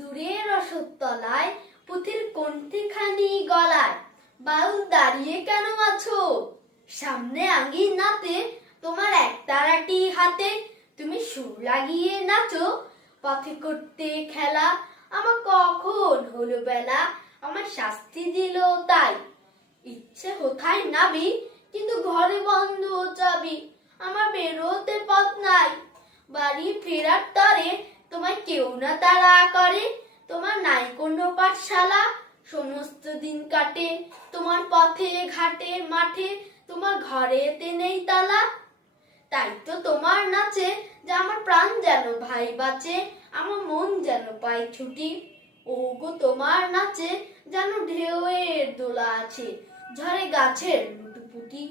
দূরের রসদতলায় পুঁথির কণ্ঠিখানি গলায়, বাউল দাঁড়িয়ে কেন আছো? সামনে আঙিনাতে তোমার একতারাটি হাতে, তুমি সুর লাগিয়ে নাচো, পথে করতে খেলা। আমার কখন হলো বেলা, আমার শাস্তি দিল তাই। ইচ্ছে কোথায় নাবি, কিন্তু ঘরে বন্ধ চাবি, আমার বেরোতে পথ নাই। বাড়ি ফেরার তরে তোমায় কেউ না তাড়া করে, তোমার নাই কোনো পাঠশালা। সমস্ত দিন কাটে তোমার পথে ঘাটে মাঠে, তোমার ঘরেতে নেই তালা। তাই তো তোমার নাচে যে আমার প্রাণ যেন ভাই বাঁচে, আমার মন যেন পায় ছুটি। ও গো তোমার নাচে যেন ঢেউয়ের দোলা আছে, ঝরে গাছের লুটুপুটি।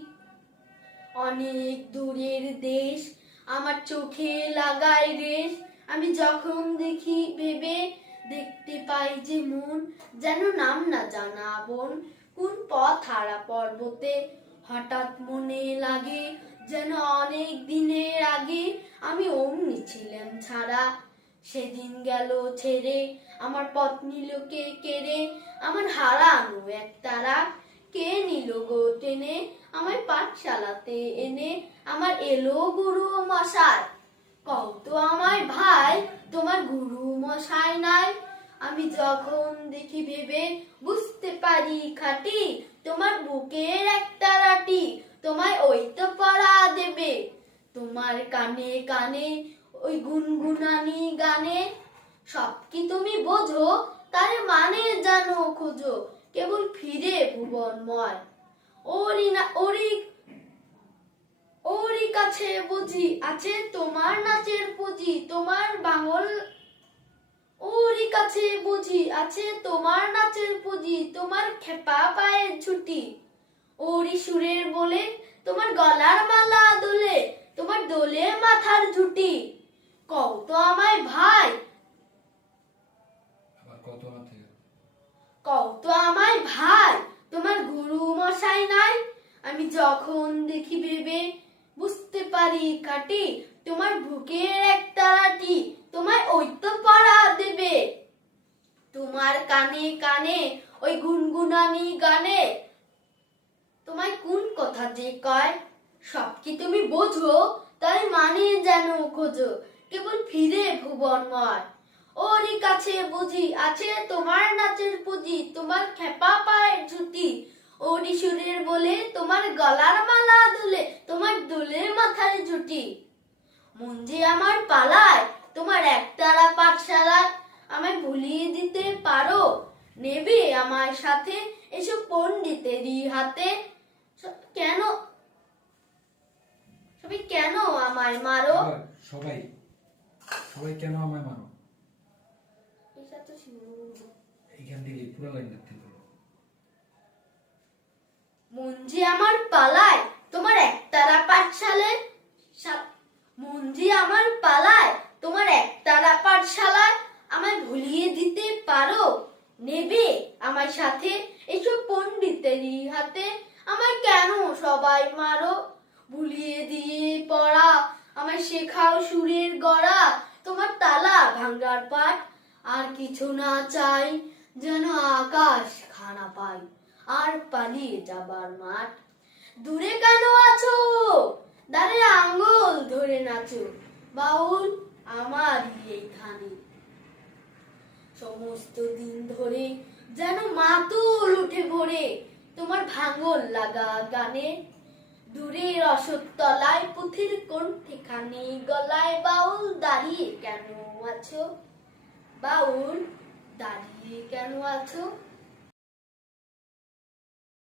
অনেক দূরের দেশ আমার চোখে লাগায় রেশ, আমি যখন দেখি ভেবে দেখতে পাই যে মন যেন নাম না জানা বন। কোন পথ হারা পর্বতে হঠাৎ মনে লাগে, যেন অনেক দিনের আগে আমি অমনি ছিলাম ছাড়া। সেদিন গেল ছেড়ে আমার পথ নিল কে কেড়ে, আমার হারানো এক তারা। কে নিল গো টেনে আমায় পাঠশালাতে এনে, আমার এলো গুরু মশাই। কও তো আমায় ভাই, তোমার গুরু মশাই নাই? আমি যখন দেখি ভেবে বুঝতে পারি খাঁটি, তোমার বুকের এক তারাটি তোমায় ওই তো পড়া দেবে। তোমার কানে কানে ওই গুনগুনানি গানে, সব কি তুমি বোঝো, তার মানে জানো খোঁজো, কেবল ফিরে ভুবনময়। ওরই কাছে বুঝি আছে তোমার নাচের পুঁজি, তোমার বাঙল। ওরই কাছে বুঝি আছে তোমার নাচের পুঁজি, তোমার খেপা পায়ের ছুটি। ওরই সুরের বলে তোমার গলার মালা দোলে, তোমার দোলে মাথার ঝুটি। কও তো আমায় ভাই, কও তো আমায় ভাই, তোমার গুরু মশাই নাই? আমি যখন দেখি ভেবে বুঝতে পারি কাটি, তোমার বুকের এক তারাটি তোমায় ওই তো পড়া দেবে। তোমার কানে কানে ওই গুনগুনানি গানে, তোমায় কোন কথা যে কয়, সব কি তুমি বোঝো, তাই মানে যেন খোঁজো, কেবল ফিরে ভুবনময়। ওরই কাছে বুঝি আছে তোমার নাচের পুঁজি, তোমার খেপা পায়ের ঝুটি। ওরই সুরের বলে তোমার গলার মালা দুলে, তোমার দুলে মাথার ঝুটি। মন যে আমার পালায় তোমার একতারা পাঠশালায়, আমায় ভুলিয়ে দিতে পারো, নেবে আমার সাথে এসব পণ্ডিতেরই হাতে। কেন সবাই কেন আমায় মারো? সবাই সবাই কেন আমায় মারো? এটা তো এইখান থেকে পুরো লাইন দেখতে বলো। মন যে আমার পালায় তোমার একতারা পাঠশালায়, মন যে আমার পালায় তোমার একতারা পাঠশালায়, আমায় ভুলিয়ে দিতে পারো, নেবে আমার সাথে এসব পণ্ডিতেরই হাতে। আমায় কেন সবাই মারো? ভুলিয়ে দিয়ে পড়া আমায় শেখাও সুরের গড়া, তোমার তালা ভাঙ্গার পাঠ। আর কিছু না চাই, যেন আকাশ খানা পাই, আর পালিয়ে যাবার মাঠ। দূরে কেন আছো, দ্বারে আঙ্গুল ধরে নাচো, বাউল আমারই এইখানে। সমস্ত দিন ধরে যেন মাতুল উঠে ভরে তোমার ভাঙল লাগা গানে। দূরে রসদতলায় পুঁথির কণ্ঠিখানি গলায়, বাউল দাঁড়িয়ে কেন আছো? বাউল দাঁড়িয়ে কেন আছো?